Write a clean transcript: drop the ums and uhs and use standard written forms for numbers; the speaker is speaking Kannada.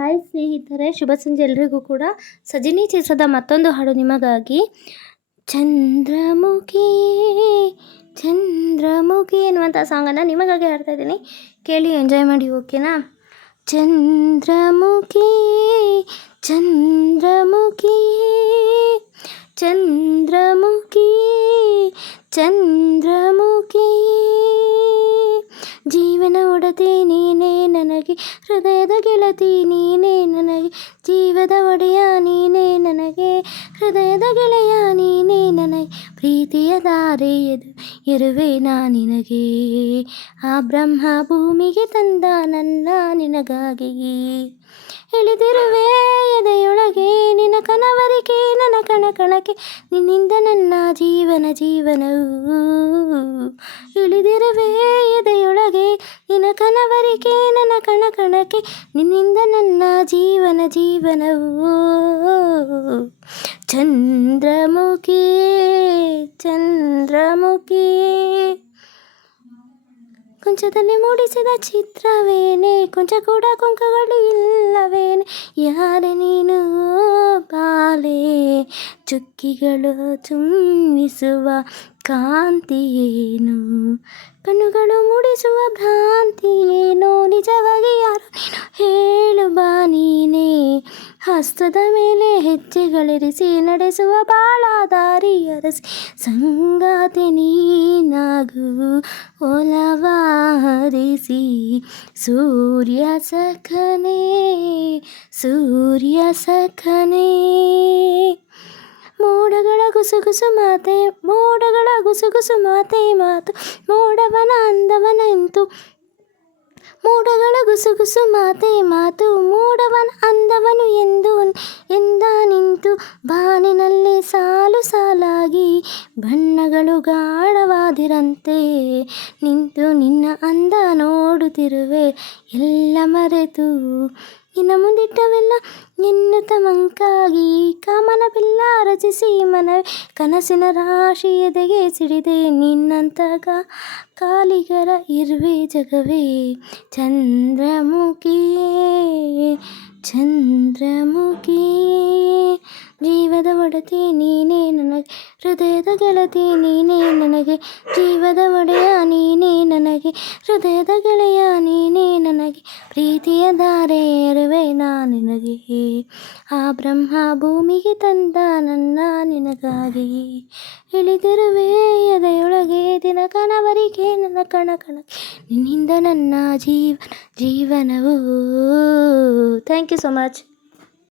ಹಾಯ್ ಸ್ನೇಹಿತರೆ, ಶುಭ ಸಂಜೆ ಎಲ್ರಿಗೂ ಕೂಡ. ಸಜಿನಿ ಚಿತ್ರದ ಮತ್ತೊಂದು ಹಾಡು ನಿಮಗಾಗಿ. ಚಂದ್ರಮುಖಿ ಚಂದ್ರಮುಖಿ ಎನ್ನುವಂಥ ಸಾಂಗನ್ನು ನಿಮಗಾಗಿ ಹಾಡ್ತಾ ಇದ್ದೀನಿ. ಕೇಳಿ ಎಂಜಾಯ್ ಮಾಡಿ, ಓಕೆನಾ? ಚಂದ್ರಮುಖಿ ಚಂದ್ರಮುಖಿ ಚಂದ್ರಮುಖಿ ಚಂದ್ರಮುಖಿ, ಜೀವನ ಒಡತಿ ನೀನೇ ನನಗೆ, ಹೃದಯದ ಗೆಳತಿ ನೀನೇ ನನಗೆ, ಜೀವದ ಒಡೆಯ ನೀನೇ ನನಗೆ, ಹೃದಯದ ಗೆಳೆಯ ನೀನೇ ನನಗೆ, ಪ್ರೀತಿಯ ದಾರೆಯದು ಇರುವೆ ನಾ ನಿನಗೆ, ಆ ಬ್ರಹ್ಮ ಭೂಮಿಗೆ ತಂದ ನನ್ನ ನಿನಗಾಗಿ, ಇಳಿದಿರುವೆ ಎದೆಯೊಳಗೆ ನಿನ್ನ ಕನವರಿಕೆ, ನನ್ನ ಕಣಕಣಕ್ಕೆ ನಿನ್ನಿಂದ ನನ್ನ ಜೀವನವು, ಇಳಿದಿರುವೆ ಎದೆಯೊಳಗೆ ನಿನ್ನ ಕನವರಿಕೆ, ನನ್ನ ಕಣಕಣಕ್ಕೆ ನಿನ್ನಿಂದ ನನ್ನ ಜೀವನವು. ಚಂದ್ರಮುಖಿ ಚಂದ್ರಮುಖಿ, ಕೊಂಚದಲ್ಲಿ ಮೂಡಿಸಿದ ಚಿತ್ರವೇನೆ, ಕೊಂಚ ಕೂಡ ಕೊಂಕಗಳು ಇಲ್ಲವೇನೆ, ಯಾರೆ ನೀನು ಬಾಲೆ, ಚುಕ್ಕಿಗಳು ಚುಮ್ಮಿಸುವ ಕಾಂತಿಯೇನು, ಕಣ್ಣುಗಳು ಮೂಡಿಸುವ ಭ್ರಾಂತಿಯೇನೋ, ನಿಜವಾಗಿ ಯಾರು ನೀನು ಹೇಳು ಬಾ ನೀನೇ, ಹಸ್ತದ ಮೇಲೆ ಹೆಜ್ಜೆಗಳಿರಿಸಿ ನಡೆಸುವ ಬಾಳ ದಾರಿ ಅರಸಿ, ಸಂಗಾತಿ ನೀನಾಗು ಒಲವಾರಿಸಿ, ಸೂರ್ಯ ಸಖನೇ ಮೋಡಗಳ ಗುಸುಗುಸು ಮಾತೆ, ಮೋಡಗಳ ಗುಸುಗುಸು ಮಾತೆ ಮಾತು, ಮೋಡವನ ಅಂದವನೆಂತು, ಮೋಡಗಳ ಗುಸುಗುಸು ಮಾತೆ ಮಾತು, ಮೋಡವನ ಅಂದವನು ಎಂದ ನಿಂತು, ಬಾನಿನಲ್ಲಿ ಸಾಲು ಸಾಲಾಗಿ ಬಣ್ಣಗಳು ಗಾಢವಾದಿರಂತೆ ನಿಂತು, ನಿನ್ನ ಅಂದ ನೋಡುತ್ತಿರುವೆ ಎಲ್ಲ ಮರೆತು, ನಿನ್ನ ಮುಂದಿಟ್ಟವೆಲ್ಲ ಎನ್ನುತ್ತ ಮಂಕಾಗಿ, ಕಾಮನ ಬಿಲ್ಲ ರಚಿಸಿ ಮನವೇ ಕನಸಿನ ರಾಶಿ ಎದೆಗೆ ಸಿಡಿದೆ, ನಿನ್ನಂತ ಕಾಲಿಗರ ಇರುವೆ ಜಗವೇ, ಚಂದ್ರಮುಖಿ, ಜೀವದ ಒಡತಿ ನೀನೇ ನನಗೆ, ಹೃದಯದ ಗೆಳತಿ ನೀನೇ ನನಗೆ, ಜೀವದ ಒಡೆಯ ನೀನೇ ನನಗೆ, ಹೃದಯದ ಗೆಳೆಯ ನೀನೇ ನನಗೆ, ಪ್ರೀತಿಯ ದಾರೆ ಇರುವೆ ನಾ ನಿನಗೆ, ಆ ಬ್ರಹ್ಮ ಭೂಮಿಗೆ ತಂದ ನನ್ನ ನಿನಗಾಗಿ, ಇಳಿದಿರುವೆ ಎದೆಯೊಳಗೆ ದಿನ ಕನವರಿಕೆ, ನನ್ನ ಕಣಕಣಕ್ಕೆ ನಿನ್ನಿಂದ ನನ್ನ ಜೀವನವು. Thank you so much.